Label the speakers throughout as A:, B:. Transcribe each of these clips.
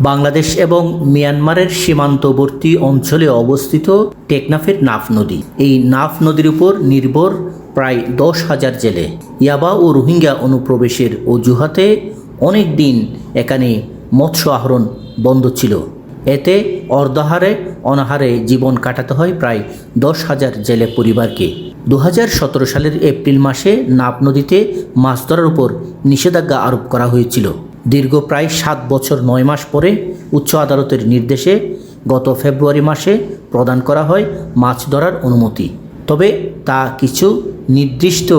A: বাংলাদেশ এবং মিয়ানমারের সীমান্তবর্তী অঞ্চলে অবস্থিত টেকনাফের নাফ নদী। এই নাফ নদীর উপর নির্ভর প্রায় দশ হাজার জেলে। ইয়াবা ও রোহিঙ্গা অনুপ্রবেশের অজুহাতে অনেক দিন এখানে মৎস্য আহরণ বন্ধ ছিল। এতে অর্ধাহারে অনাহারে জীবন কাটাতে হয় প্রায় দশ হাজার জেলে পরিবারকে। দু হাজার সতেরো সালের এপ্রিল মাসে নাপ নদীতে মাছ ধরার উপর নিষেধাজ্ঞা আরোপ করা হয়েছিল। দীর্ঘ প্রায় সাত বছর নয় মাস পরে উচ্চ আদালতের নির্দেশে গত ফেব্রুয়ারি মাসে প্রদান করা হয় মাছ ধরার অনুমতি। তবে তা কিছু নির্দিষ্ট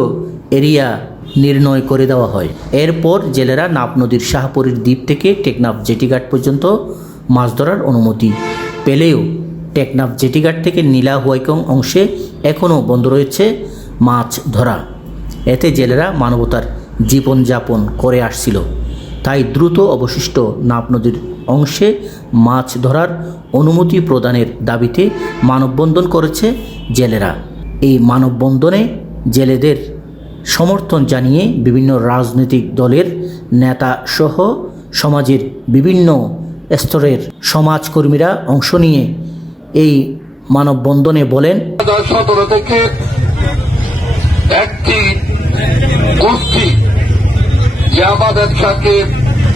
A: এরিয়া নির্ণয় করে দেওয়া হয়। এরপর জেলেরা নাপ নদীর শাহপুরীর দ্বীপ থেকে টেকনাফ জেটিঘাট পর্যন্ত মাছ ধরার অনুমতি পেলেও টেকনাফ জেটিঘাট থেকে নীলা হুয়াইকং অংশে এখনও বন্ধ রয়েছে মাছ ধরা। এতে জেলেরা মানবতার জীবনযাপন করে আসছিল। তাই দ্রুত অবশিষ্ট নাপ নদীর অংশে মাছ ধরার অনুমতি প্রদানের দাবিতে মানববন্ধন করেছে জেলেরা। এই মানববন্ধনে জেলেদের সমর্থন জানিয়ে বিভিন্ন রাজনৈতিক দলের নেতা সহ সমাজের বিভিন্ন স্তরের সমাজকর্মীরা অংশ নিয়ে এই মানববন্ধনে বলেন
B: সতেরো থেকে একটি গোষ্ঠী ইয়াবা ব্যবসাকে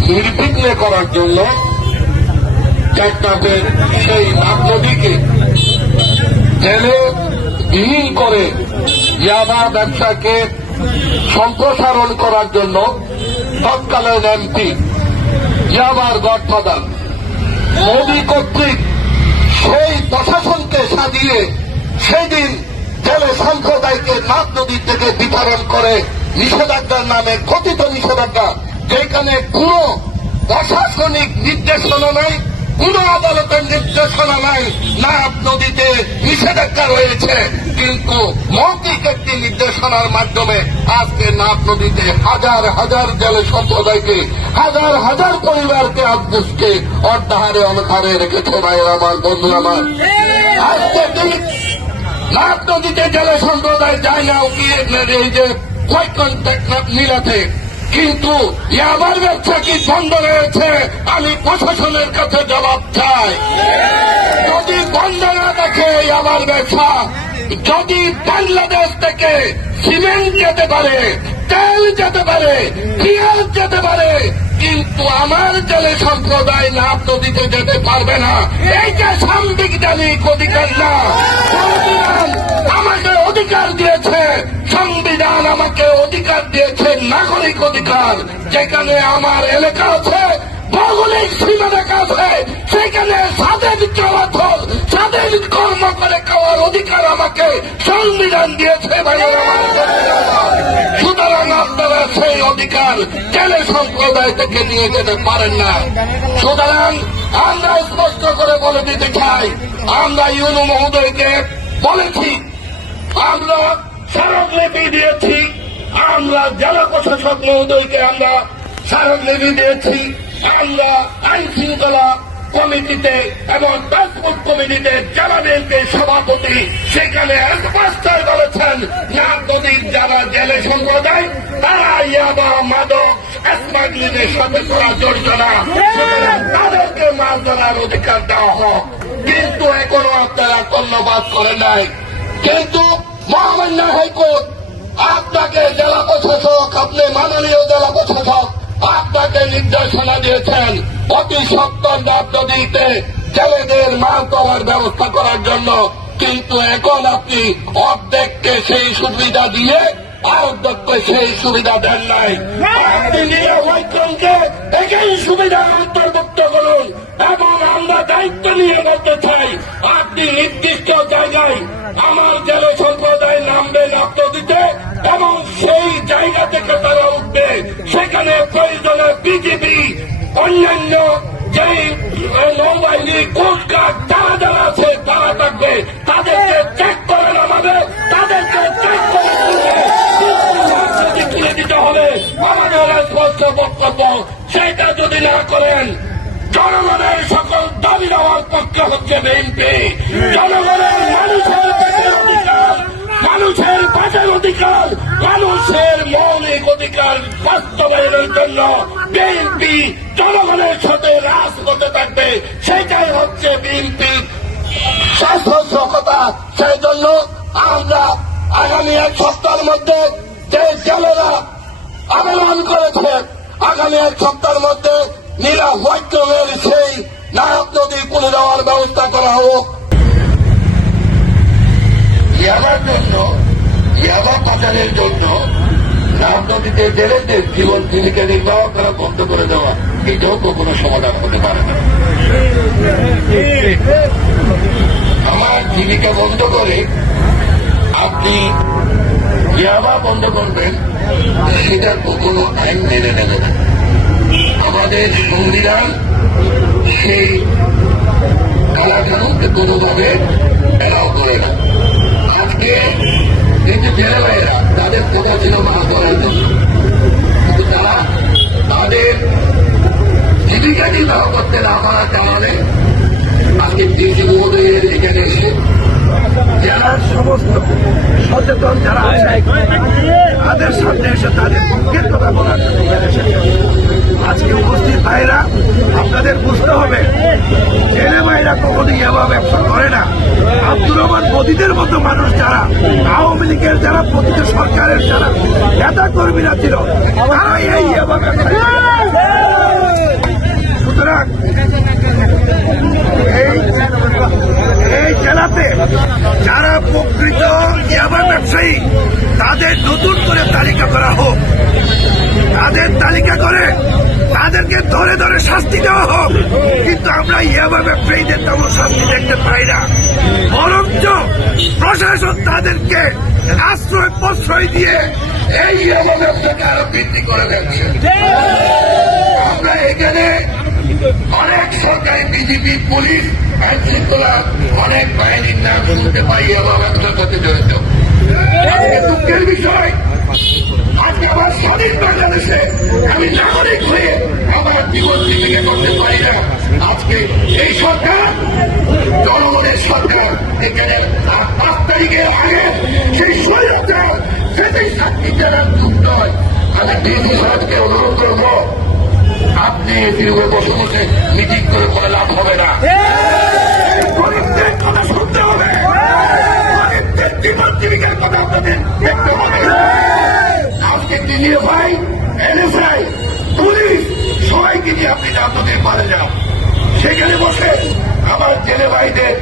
B: নির্বিঘ্নে করার জন্য টেকনাফের সেই নাম জেলে বিহীন করে ইয়াবা ব্যবসাকে সম্প্রসারণ করার জন্য তৎকালীন এমপি ইয়াবার গডফাদার মোদী কর্তৃক সেই প্রশাসনকে সাজিয়ে সেদিন জেলে সম্প্রদায়কে নাগ নদী থেকে বিতরণ করে নিষেধাজ্ঞার নামে কথিত নিষেধাজ্ঞা, যেখানে কোনো প্রশাসনিক নির্দেশনা নাই, কোন আদালতের নির্দেশনা নাই নাগ নদীতে নিষেধাজ্ঞা রয়েছে, কিন্তু মৌখিক একটি নির্দেশনার মাধ্যমে আজকে নাগ নদীতে হাজার হাজার জেলে সম্প্রদায়কে, হাজার হাজার পরিবারকে আজকে অর্ধাহারে অনহারে রেখেছে ভাইয়ের আমার বন্ধু আমার। আজকে নাগ নদীতে জেলে সম্প্রদায় যায় না এই যে কয়েকজন মিলাতে। কিন্তু ইয়াবার ব্যবসা কি বন্ধ রয়েছে? আমি প্রশাসনের কাছে জবাব চাই। যদি বন্ধ না দেখে ইয়াবার ব্যবসা, যদি বাংলাদেশ থেকে সিমেন্ট যেতে পারে তেল যেতে পারে, পেঁয়াজ যেতে পারে, কিন্তু আমার জেলে সম্প্রদায় নাপ নদীতে যেতে পারবে না। এইটা সাংবিধানিক অধিকার না। আমাকে অধিকার দিয়েছে, সংবিধান আমাকে অধিকার দিয়েছে নাগরিক অধিকার। যেখানে আমার এলাকা আছে, ভৌগোলিক সীমারেখা আছে, সেখানে স্বাধীন চলাচল, স্বাধীন কর্ম করে খাওয়ার অধিকার আমাকে সংবিধান দিয়েছে আপনারা সেই অধিকার জেলে সম্প্রদায় থেকে নিয়ে যেতে পারেন না। সুতরাং আমরা স্পষ্ট করে বলে দিতে চাই, আমরা ইউনু মহোদয়কে বলেছি, আমরা স্মারকলিপি দিয়েছি, আমরা জেলা প্রশাসক মহোদয়কে আমরা স্মারকলিপি দিয়েছি, আমরা আইন শৃঙ্খলা কমিটিতে এবং পাসপোর্ট কমিটিতে জেলা বিএনপির সভাপতি, সেখানে স্পষ্ট বলেছেন, না নদীর যারা জেলে সম্প্রদায় তারা ইয়াবা মাদক স্মাগলিংয়ের সাথে করা জড়িত না তাদেরকে মাছ ধরার অধিকার দেওয়া হোক। কিন্তু এখনও আপনারা কর্ণপাত করেন নাই। কিন্তু মহামান্য হাইকোর্ট, আপনাকে জেলা প্রশাসক, আপনি মাননীয় জেলা প্রশাসক আপনাকে নির্দেশনা দিয়েছেন, অতি সত্তর ডাব নদীতে জেলেদের মাছ ধরার ব্যবস্থা করার জন্য। কিন্তু এখন আপনি অর্ধেককে সেই সুবিধা দিয়ে অর্ধেককে সেই সুবিধা দেন নাই। আপনি নিয়ে একই সুবিধার অন্তর্ভুক্ত করুন এবং আমরা দায়িত্ব নিয়ে বলতে চাই, আপনি নির্দিষ্ট জায়গায় আমার জেলে সম্প্রদায় নামবে নাপ্ত দিতে এবং সেই জায়গা থেকে তারা উঠবে সেখানে প্রয়োজনে বিজেপি অন্যান্য যেই নৌবাহিনী কোস্টগার্ড যারা যারা আছে, তারা থাকবে। তাদেরকে চেক করে নামাবে। তাদেরকে চেক করে তুলে দিতে হবে। আমাদের স্পষ্ট বক্তব্য, সেটা যদি না করেন, জনগণের সকল দাবি দেওয়ার পক্ষে হচ্ছে বিএনপি জনগণের মানুষের মানুষের পাশের অধিকার মানুষের মৌলিক অধিকার বাস্তবায়নের জন্য বিএনপি জনগণের সাথে রাজ করতে থাকবে। সেটাই হচ্ছে বিএনপি কথা সেই জন্য আমরা আগামী এক সপ্তাহের মধ্যে যে জেলেরা আবেদন করেছে, আগামী এক সপ্তাহের মধ্যে নীলা হোয়াইট সেই নায়ক নদী কুলে দেওয়ার ব্যবস্থা করা হোক। জন্য ইয়াবা পাচারের জন্য নাম নদীতে জেলেদের জীবন জীবিকা নির্বাহ করা বন্ধ করে দেওয়া, এটাও তো কোনো সমাধান হতে পারে না। আমার জীবিকা বন্ধ করে আপনি ইয়াবা বন্ধ করবেন, সেটা কোনো আইন মেনে নেবে না। আমাদের সংবিধান সেই কালাকানুনকে কোনোভাবে এলাও করে না। আজকে এই যে জেলে ভাইয়েরা তাদের কথা ছিল মাছ ধরার জন্য। কিন্তু তারা তাদের জীবিকা নির্বাহ করতে না পারার কারণে আজকে ডিসি মহোদয়ের এখানে এসে
C: জেলার সমস্ত সচেতন যারা আছে, তাদের সামনে এসে তাদের পক্ষের কথা বলার জন্য আজকে উপস্থিত ভাইরা আপনাদের বুঝতে হবে ছেলে ভাইরা কখনো ইয়াবা ব্যবসা করে না। আব্দুর রহমান মোদীদের মতো মানুষ যারা, আওয়ামী লীগের যারা প্রতিটি সরকারের যারা, নেতা কর্মীরা ছিল, তারাই এই সুতরাং এই জেলাতে যারা প্রকৃত ইয়াবা ব্যবসায়ী, তাদের নতুন করে তালিকা করা হোক। তাদের তালিকা করে তাদেরকে ধরে ধরে শাস্তি দেওয়া হোক। কিন্তু আমরা এভাবে প্রেইদের তেমন শাস্তি দেখতে পাই না। বরঞ্চ প্রশাসন তাদেরকে আশ্রয়, প্রশ্রয় দিয়ে
B: এই ব্যবসাকে আরও বৃদ্ধি করে দিচ্ছে আমরা এখানে অনেক সরকারি বিজেপি পুলিশ অনেক বাহিনীর নাম শুনতে পাই ইয়াবা ব্যবসার সাথে জড়িত। দুঃখের বিষয়, আজকে আমার স্বাধীন বাংলাদেশে আমি নাগরিক হয়ে আমার জীবন জীবিকা করতে পারি না। আজকে এই সরকার, জনগণের সরকার, এখানে পাঁচ তারিখের আগে সেই স্বৈরাচার সেটাই সাক্ষী যারা যুক্ত হয় আমি ডিসি সাহেবকে অনুরোধ করব, আপনি উপরে বসে বসে মিটিং করে কোনো লাভ হবে না। আপনাদের দেখতে হবে। আজকে দিল্লি ভাই এনএসআই, পুলিশ সবাইকে নিয়ে আপনি আপনাদের পারে যান। সেখানে বসে আমার জেলে ভাইদের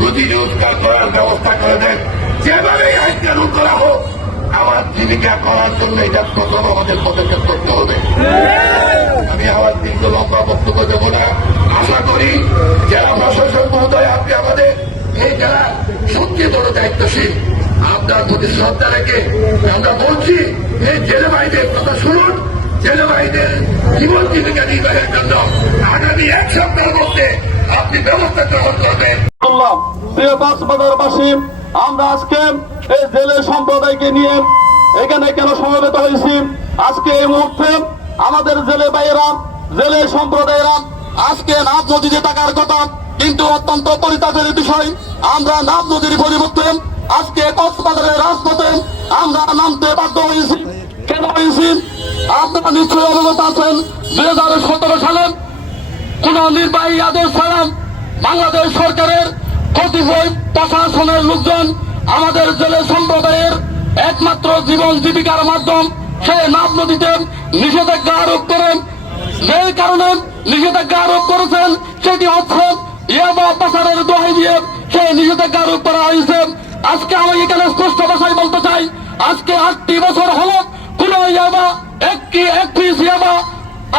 B: রুজি রোজগার করার ব্যবস্থা করে দেন। যেভাবে আইন কানুন করা হোক, আমার জীবিকা করার জন্য এটা প্রথম আমাদের পদক্ষেপ করতে হবে। আমি আমার দীর্ঘ লম্বা বক্তব্য দেবো না। আশা করি জেলা প্রশাসন মহোদয়, আপনি আমাদের এই জেলা সবচেয়ে বড় দায়িত্বশীল। আপনার প্রতি শ্রদ্ধা রেখে আমরা বলছি এই জেলে ভাইদের কথা শুনুন। জেলে ভাইদের জীবন জীবিকা নির্বাহের জন্য আগামী এক সপ্তাহের মধ্যে আপনি ব্যবস্থা গ্রহণ করবেন।
D: আমরা নিয়ে এখানে কেন হয়েছি? আজকে এই মুহূর্তে আমাদের জেলে আজকে থাকার কথা কিন্তু অত্যন্ত বিষয়। আমরা নদীর পরিবর্তে আজকে কক্সবাজারের রাজপথে আমরা নামতে বাধ্য হয়েছি। কেন হয়েছি? আপনারা নিশ্চয়ই অবগত আছেন, দুই হাজার সতেরো সালে কোন নির্বাহী আদেশ ছাড়া বাংলাদেশ সরকারের কতিপয় প্রশাসনের লোকজন আমাদের জেলে সম্প্রদায়ের একমাত্র জীবন জীবিকার মাধ্যম সে নাম নদীতে নিষেধাজ্ঞা আরোপ করেন যে কারণে নিষেধাজ্ঞা আরোপ করেছেন, সেটি হচ্ছে ইয়াবা পাচারের দোহাই দিয়ে সেই নিষেধাজ্ঞা আরোপ করা হয়েছে। আজকে আমি এখানে স্পষ্ট ভাষায় বলতে চাই, আজকে আটটি বছর হলো কোন ইয়াবা, একটি এক পিস ইয়াবা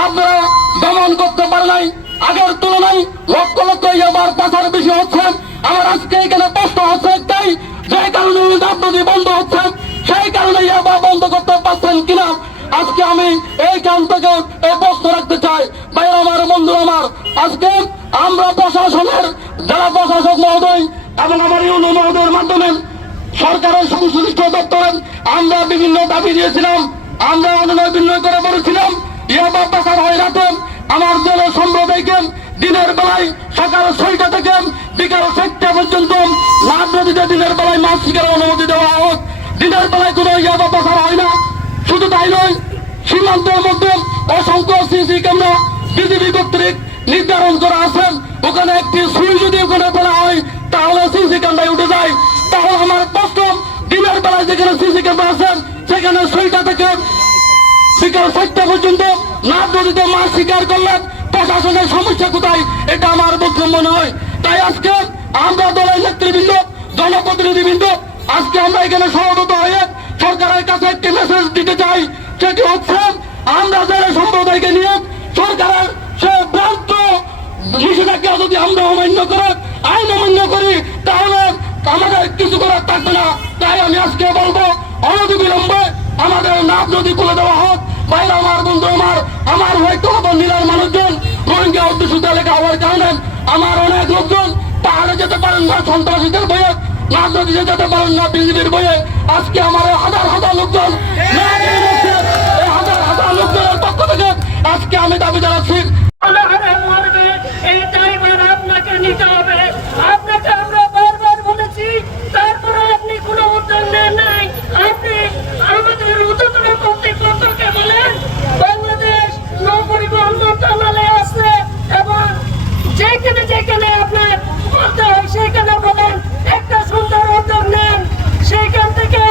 D: আপনারা দমন করতে পারে নাই। আগের তুলনায় লক্ষ লক্ষ ইয়াবার পাচার বেশি হচ্ছে। আমার আজকে এখানে কষ্ট হচ্ছে একটাই, যে কারণে নদী বন্ধ হচ্ছে, সেই কারণে ইয়াবা বন্ধ করতে পারছেন কিনা? আজকে আমি এই কান থেকে এই প্রশ্ন রাখতে চাই। ভাই, আমার বন্ধু আমার, আজকে আমরা প্রশাসনের, যারা প্রশাসক মহোদয় এবং আমার ইউনো মহোদয়ের মাধ্যমে সরকারের সংশ্লিষ্ট দপ্তরে আমরা বিভিন্ন দাবি দিয়েছিলাম, আমরা অনুনয় বিনয় করে বলেছিলাম ইয়াবা পাচার হয় রাতে আমার জেলা সম্প্রদায়কে দিনের বেলায় সকাল ছয়টা থেকে বিকাল চারটা পর্যন্ত লাভ নদীতে দিনের বেলায় মাছ শিকারের অনুমতি দেওয়া হোক। দিনের বেলায় কোনো ইয়াবা পাচার হয় না। শুধু তাই নয়, সীমান্তের মধ্যে অসংখ্য সিসি ক্যামেরা বিজেপি কর্তৃক নির্ধারণ করা আছে। ওখানে একটি সুই যদি ওখানে ফেলা হয় তাহলে সিসি ক্যামেরায় উঠে যায়। তাহলে আমার প্রশ্ন দিনের বেলায় যেখানে সিসি কেন্দ্র আছেন সেখানে ছয়টা থেকে বিকাল চারটা পর্যন্ত নাথ নদীতে মাছ শিকার করলেন। প্রশাসনের সমস্যা কোথায়? এটা আমার পক্ষে মনে হয় তাই আজকে আমরা দলের নেতৃবৃন্দ, জনপ্রতিনিধিবৃন্দ, আজকে আমরা এখানে সমবেত হয়ে সরকারের কাছে একটি মেসেজ দিতে চাই। সেটি হচ্ছে, আমরা যারা সম্প্রদায়কে নিয়ে সরকারের নিষেধাজ্ঞা যদি আমরা অমান্য করে, আইন অমান্য করি, তাহলে আমাদের কিছু করার থাকবে না। তাই আমি আজকে বলব অনতি বিলম্বে আমাদের নাপ নদী খুলে দেওয়া হোক বাইরে আমার, বন্ধু আমার আমার হয়তো নীলার মানুষজন, রোহিঙ্গা অধ্যুষিত এলাকা হওয়ার কারণে আমার অনেক লোকজন পাহাড়ে যেতে পারেন না, সন্ত্রাসীদের বয়ে নাপ নদীতে যেতে পারেন না বিজেপির বয়ে আজকে আমার হাজার হাজার লোকজন হাজার হাজার লোকজনের পক্ষ থেকে আজকে আমি দাবি জানাচ্ছি।
E: অনাহারে মরবে এই দায়ভার আপনাকে নিতে হবে আপনাকে আমরা বারবার বলেছি তারপরে আপনি কোনো উদ্যোগ নেন নাই আপনি আমাদের উদ্যোতন কর্তৃপক্ষকে বলেন বাংলাদেশ নৌ পরিবহন মন্ত্রণালয় আছে এবং যেখানে যেখানে আপনার বলতে হয় সেখানে বলেন একটা সুন্দর উদ্যোগ নেন সেইখান থেকে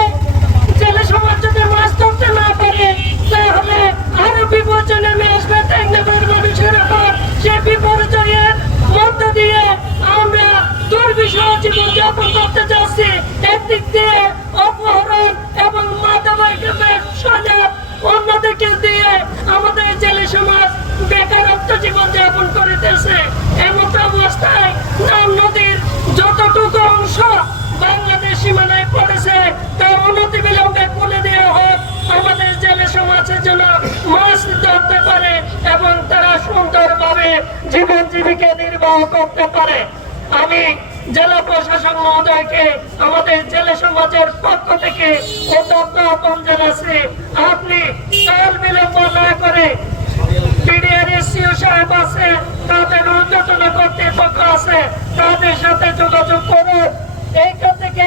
E: জেলে সমাজ যদি মাছ ধরতে না পারে তাহলে আরও বিপর্যয় নেমে আসবে টেকনাফের মানুষের উপর সে বিপর্যয়ের মধ্য দিয়ে আমরা দুর্বিষহ জীবন যাপন করতে যাচ্ছি একদিক দিয়ে অপহরণ এবং মাদকের সজাগ অন্যদিকে দিয়ে আমাদের জেলে সমাজ বেকারত্ব জীবন যাপন করিতেছে। এমত অবস্থায় নাম নদীর যতটুকু অংশ বাংলাদেশ সীমানায় পড়েছে তা অনতি বিলম্বে খুলে দেওয়া হোক। আমাদের জেলে সমাজের জন্য মাছ ধরতে পারে এবং তারা সুন্দরভাবে জীবন জীবিকা নির্বাহ করতে পারে। আমি জেলা প্রশাসক মহোদয়কে, আমাদের জেলা সমাজের পক্ষ থেকে অত্যন্ত আহ্বান জানাচ্ছি। আপনি কাল বিলম্ব না করে সাহেব আছে, তাদের ঊর্ধ্বতন কর্তৃপক্ষ আছে, তাদের সাথে যোগাযোগ করুন। এইখান থেকে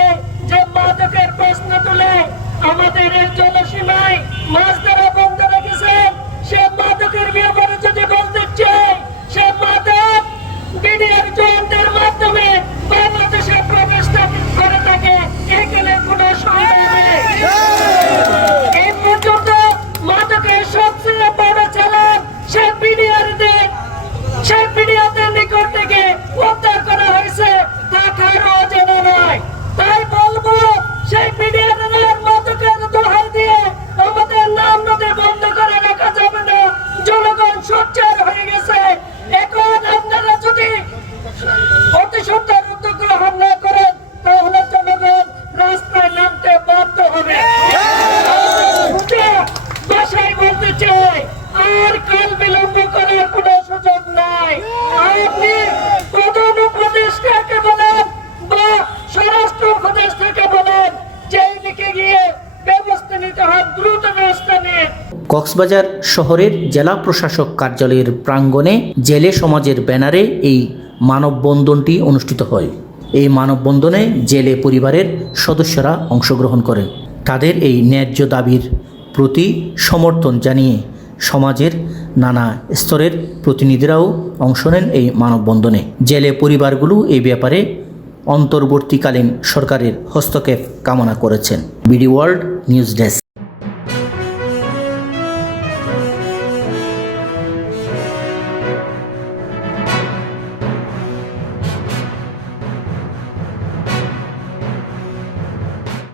A: কক্সবাজার শহরের জেলা প্রশাসক কার্যালয়ের প্রাঙ্গণে জেলে সমাজের ব্যানারে এই মানববন্ধনটি অনুষ্ঠিত হয়। এই মানববন্ধনে জেলে পরিবারের সদস্যরা অংশগ্রহণ করেন। তাদের এই ন্যায্য দাবির প্রতি সমর্থন জানিয়ে সমাজের নানা স্তরের প্রতিনিধিরাও অংশ নেন এই মানববন্ধনে। জেলে পরিবারগুলো এই ব্যাপারে অন্তর্বর্তীকালীন সরকারের হস্তক্ষেপ কামনা করেছেন। BD world news desk.